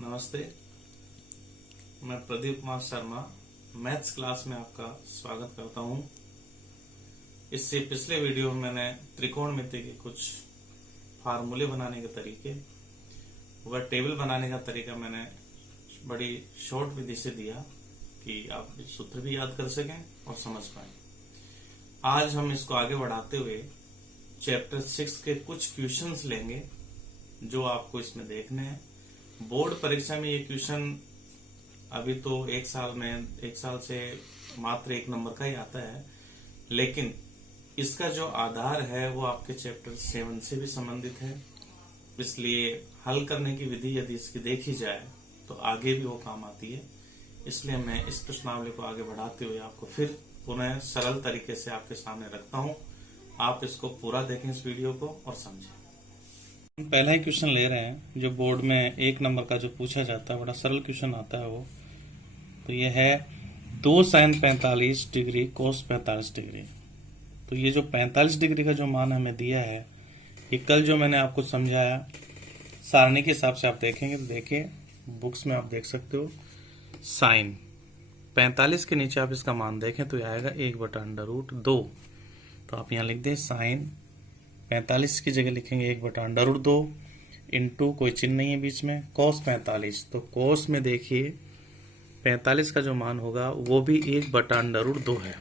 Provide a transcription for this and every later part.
नमस्ते, मैं Pradeep Kumar Sharma maths class में आपका स्वागत करता हूं। इससे पिछले वीडियो में मैंने त्रिकोणमिति के कुछ फार्मूले बनाने के तरीके व टेबल बनाने का तरीका मैंने बड़ी शॉर्ट विधि से दिया कि आप सूत्र भी याद कर सकें और समझ पाएं। आज हम इसको आगे बढ़ाते हुए चैप्टर 6 के कुछ क्वेश्चंस लेंगे जो आपको इसमें देखने हैं। बोर्ड परीक्षा में ये क्वेश्चन अभी तो एक साल से मात्र 1 नंबर का ही आता है, लेकिन इसका जो आधार है वो आपके चैप्टर 7 से भी संबंधित है। इसलिए हल करने की विधि यदि इसकी देखी जाए तो आगे भी वो काम आती है। इसलिए मैं इस प्रश्नावली को आगे बढ़ाते हुए आपको फिर पुनः सरल तरीके से आपके सामने रखता हूं। आप इसको पूरा देखें इस वीडियो को और समझें। पहला ही क्वेश्चन ले रहे हैं जो बोर्ड में 1 नंबर का जो पूछा जाता है, बड़ा सरल क्वेश्चन आता है वो। तो ये है 2 sin 45 डिग्री cos 45 डिग्री। तो ये जो 45 डिग्री का जो मान हमें दिया है, ये कल जो मैंने आपको समझाया सारणी के हिसाब से आप देखेंगे तो देखिए बुक्स में आप देख सकते हो साइन 45 के नीचे आप इसका मान देखें तो ये आएगा 1/√2। तो आप यहाँ लिख दें साइन 45 की जगह लिखेंगे 1/√2 इंटू कोई चिन्ह नहीं है बीच में cos 45। तो cos में देखिए 45 का जो मान होगा वो भी 1/√2 है।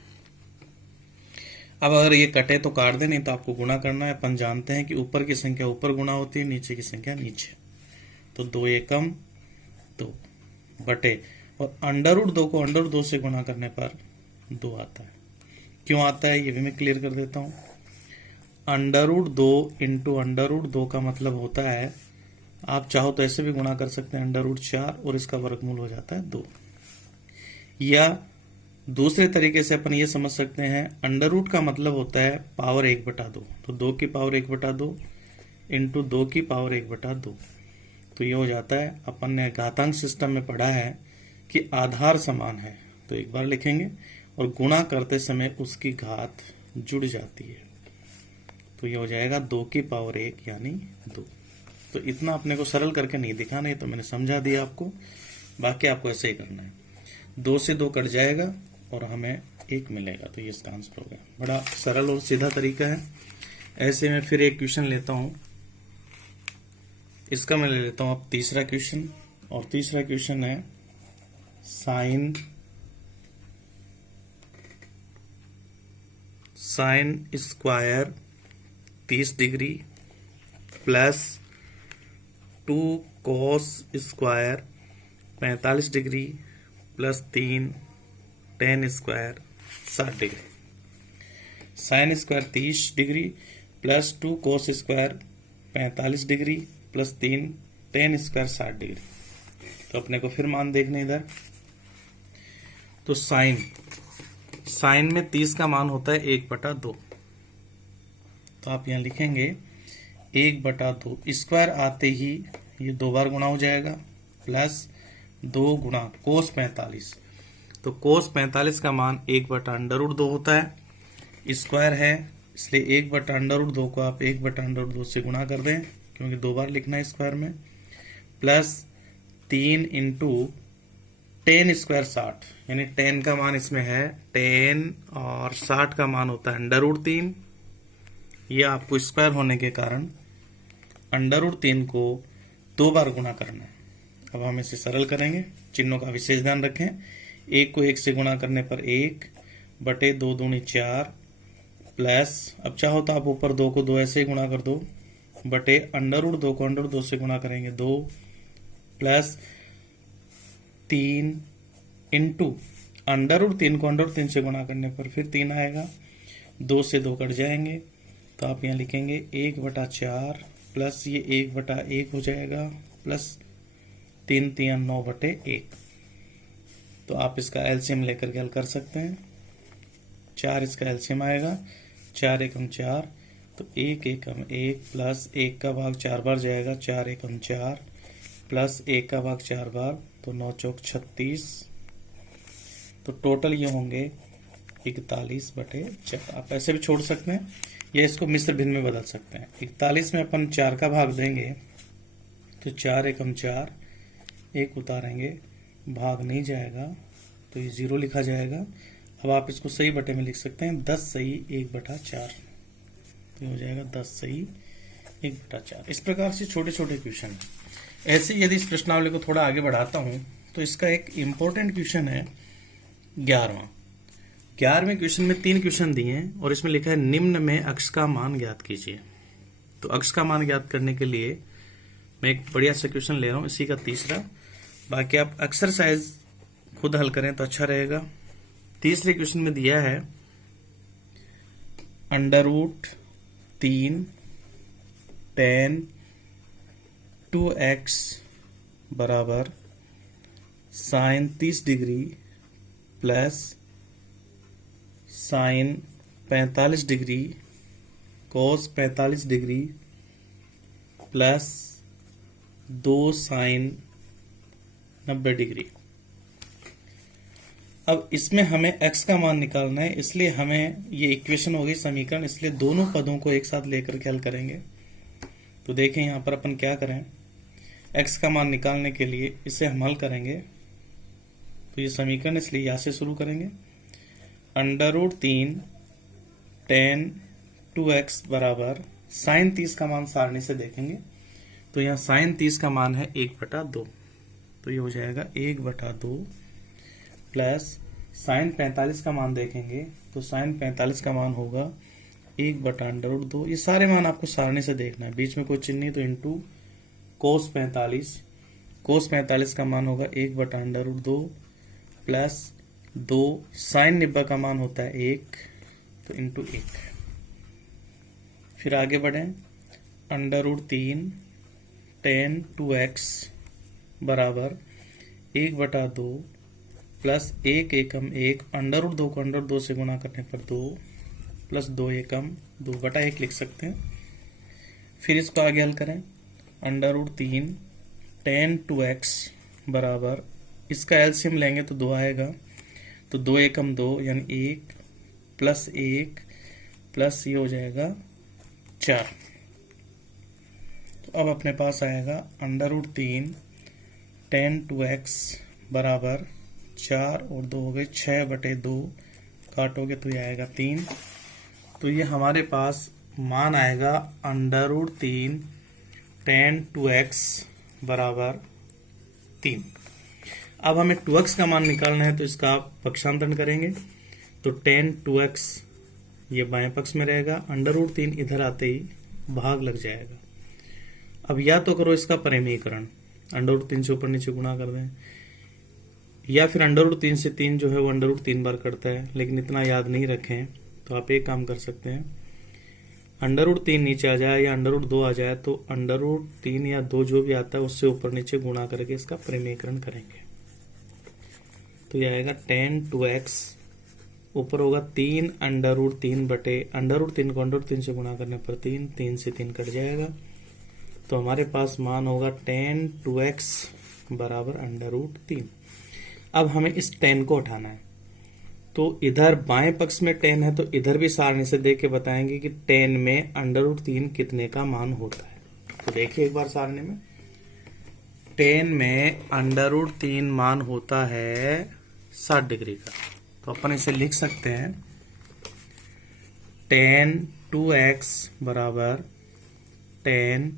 अब अगर ये कटे तो काट दे, नहीं तो आपको गुणा करना है। अपन जानते हैं कि ऊपर की संख्या ऊपर गुणा होती है, नीचे की संख्या नीचे। तो 2 एकम 2 बटे और √2 को √2 से गुणा करने पर 2 आता है। क्यों आता है ये भी मैं क्लियर कर देता हूं। √2 इंटू √2 का मतलब होता है, आप चाहो तो ऐसे भी गुणा कर सकते हैं √4 और इसका वर्गमूल हो जाता है 2। या दूसरे तरीके से अपन ये समझ सकते हैं √ का मतलब होता है पावर 1/2। तो 2 की पावर 1/2 इंटू 2 की पावर 1/2। तो ये हो जाता है, अपन ने घातांक सिस्टम में पढ़ा है कि आधार समान है तो एक बार लिखेंगे और गुणा करते समय उसकी घात जुड़ जाती है। तो ये हो जाएगा 2 की पावर 1 यानी 2। तो इतना अपने को सरल करके नहीं दिखाना है, तो मैंने समझा दिया आपको। बाकी आपको ऐसे ही करना है, 2 से 2 कट जाएगा और हमें 1 मिलेगा। तो ये इसका आंसर हो गया। बड़ा सरल और सीधा तरीका है। ऐसे में फिर एक क्वेश्चन लेता हूं, इसका मैं ले लेता हूं अब तीसरा क्वेश्चन। और तीसरा क्वेश्चन है sine square 30 degree plus 2 cos square 45 degree plus 3 tan square 60 degree. Sine square 30 degree plus 2 cos square 45 degree plus 3 tan square 60 degree. तो अपने को फिर मान देखने इधर। तो साइन में 30 का मान होता है 1/2। तो आप यहाँ लिखेंगे 1/2 स्क्वायर आते ही ये 2 बार गुणा हो जाएगा प्लस 2 गुणा cos 45। तो cos 45 का मान 1/√2 होता है। स्क्वायर है इसलिए 1/√2 को आप 1/√2 से गुणा कर दें, क्योंकि 2 बार लिखना है स्क्वायर में। प्लस 3 इंटू tan स्क्वायर 60, यानी tan का मान इसमें है tan और 60 का मान होता है √3। ये आपको स्क्वायर होने के कारण √3 को 2 बार गुणा करना है। अब हम इसे सरल करेंगे, चिन्हों का विशेष ध्यान रखें। 1 को 1 से गुणा करने पर 1 बटे 2 दूनी 4 प्लस, अब चाहो तो आप ऊपर 2 को 2 ऐसे ही गुणा कर दो, बटे √2 को √2 से गुणा करेंगे 2 प्लस 3 इंटू √3 को √3 से गुणा करने पर फिर 3 आएगा। 2 से 2 कट जाएंगे तो आप यहाँ लिखेंगे 1/4 प्लस ये 1/1 हो जाएगा प्लस 3 3 9/1। तो आप इसका एलसीएम लेकर के हल कर सकते हैं। 4 इसका एलसीएम आएगा, 4 एकम 4, तो 1 एकम 1 प्लस 1 का भाग 4 बार जाएगा, 4 एकम 4 प्लस 1 का भाग 4 बार, तो 9 चौक 36। तो टोटल ये होंगे 41/4। आप ऐसे भी छोड़ सकते हैं या इसको मिश्र भिन्न में बदल सकते हैं। 41 में अपन 4 का भाग देंगे तो 4 एकम 4 1 उतारेंगे, भाग नहीं जाएगा तो ये 0 लिखा जाएगा। अब आप इसको सही बटे में लिख सकते हैं, 10 सही 1/4, तो हो जाएगा 10 सही 1/4। इस प्रकार से छोटे छोटे क्वेश्चन। ऐसे यदि इस प्रश्नावली को थोड़ा आगे बढ़ाता हूं तो इसका एक इंपॉर्टेंट क्वेश्चन है 11वें क्वेश्चन में 3 क्वेश्चन दिए हैं और इसमें लिखा है निम्न में अक्ष का मान ज्ञात कीजिए। तो अक्ष का मान ज्ञात करने के लिए मैं एक बढ़िया सा क्वेश्चन ले रहा हूं, इसी का तीसरा। बाकी आप एक्सरसाइज खुद हल करें तो अच्छा रहेगा। तीसरे क्वेश्चन में दिया है √3 tan 2x बराबर sin 30 degree plus sin 45 degree cos 45 degree plus 2 sin 90 degree. अब इसमें हमें x का मान निकालना है, इसलिए हमें ये इक्वेशन होगी समीकरण, इसलिए दोनों पदों को एक साथ लेकर के हल करेंगे। तो देखें यहाँ पर अपन क्या करें, x का मान निकालने के लिए इसे हम हल करेंगे। तो ये समीकरण, इसलिए यहाँ से शुरू करेंगे। √3 tan 2x बराबर sin 30 का मान सारणी से देखेंगे तो यहाँ sin 30 का मान है 1/2, तो ये हो जाएगा 1/2 प्लस sin 45 का मान देखेंगे तो sin 45 का मान होगा 1/√2। ये सारे मान आपको सारणी से देखना है, बीच में कोई चिन्ह नहीं, तो इंटू cos 45 का मान होगा 1/√2 प्लस 2 sin 90 का मान होता है 1, तो इंटू 1। फिर आगे बढ़ें, √3 tan 2x बराबर 1/2 प्लस 1 एकम 1, √2 को √2 से गुणा करने पर 2 प्लस 2 एकम 2/1 लिख सकते हैं। फिर इसको आगे हल करें, √3 tan 2x बराबर, इसका एलसीएम लेंगे तो 2 आएगा, तो 2 एकम 2 यानी 1 प्लस 1 प्लस ये हो जाएगा 4। तो अब अपने पास आएगा √3 tan 2x बराबर 4 और 2 हो गए 6/2, काटोगे तो ये आएगा 3। तो ये हमारे पास मान आएगा √3 tan 2x बराबर 3। अब हमें 2x का मान निकालना है, तो इसका आप पक्षांतरण करेंगे तो tan 2x ये बाएं पक्ष में रहेगा, √3 इधर आते ही भाग लग जाएगा। अब या तो करो इसका परिमेयकरण, √3 से ऊपर नीचे गुणा कर दें, या फिर √3 से 3 जो है वो √3 बार करता है, लेकिन इतना याद नहीं रखें तो आप एक काम कर सकते हैं, √3 नीचे आ जाए या √2 आ जाए तो √3 या 2 जो भी आता है उससे ऊपर नीचे गुणा करके इसका परिमेयकरण करेंगे। तो यह आएगा tan 2x ऊपर होगा 3 √3 बटे √3 को √3 से गुणा करने पर 3 से 3 कट जाएगा, तो हमारे पास मान होगा tan 2x बराबर √3। अब हमें इस tan को उठाना है, तो इधर बाएं पक्ष में tan है तो इधर भी सारणी से देख के बताएंगे कि tan में √3 कितने का मान होता है। तो देखिए एक बार सारणी में, tan में √3 मान होता है 60 डिग्री का, तो अपन इसे लिख सकते हैं tan 2x बराबर tan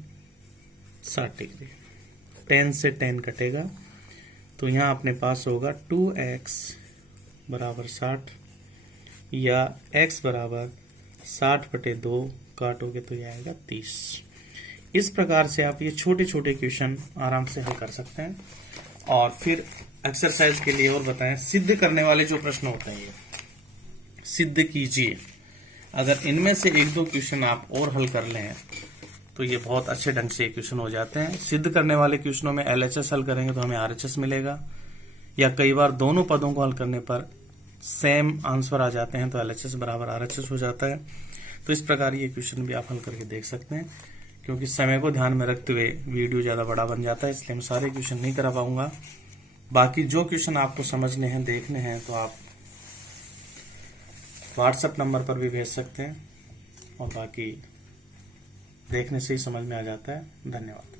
60 डिग्री। tan से tan कटेगा तो यहाँ अपने पास होगा 2x बराबर 60 या x बराबर 60/2, काटोगे तो यह आएगा 30। इस प्रकार से आप ये छोटे छोटे क्वेश्चन आराम से हल कर सकते हैं। और फिर एक्सरसाइज के लिए और बताएं, सिद्ध करने वाले जो प्रश्न होते हैं ये सिद्ध कीजिए। अगर इनमें से 1-2 क्वेश्चन आप और हल कर लें तो ये बहुत अच्छे ढंग से क्वेश्चन हो जाते हैं। सिद्ध करने वाले क्वेश्चनों में LHS हल करेंगे तो हमें RHS मिलेगा, या कई बार दोनों पदों को हल करने पर सेम आंसर आ जाते हैं तो LHS बराबर RHS हो जाता है। तो इस प्रकार ये क्वेश्चन भी आप हल करके देख सकते हैं। क्योंकि समय को ध्यान में रखते हुए वीडियो ज़्यादा बड़ा बन जाता है, इसलिए मैं सारे क्वेश्चन नहीं करा पाऊंगा। बाकी जो क्वेश्चन आपको समझने हैं, देखने हैं, तो आप WhatsApp नंबर पर भी भेज सकते हैं, और बाकी देखने से ही समझ में आ जाता है। धन्यवाद।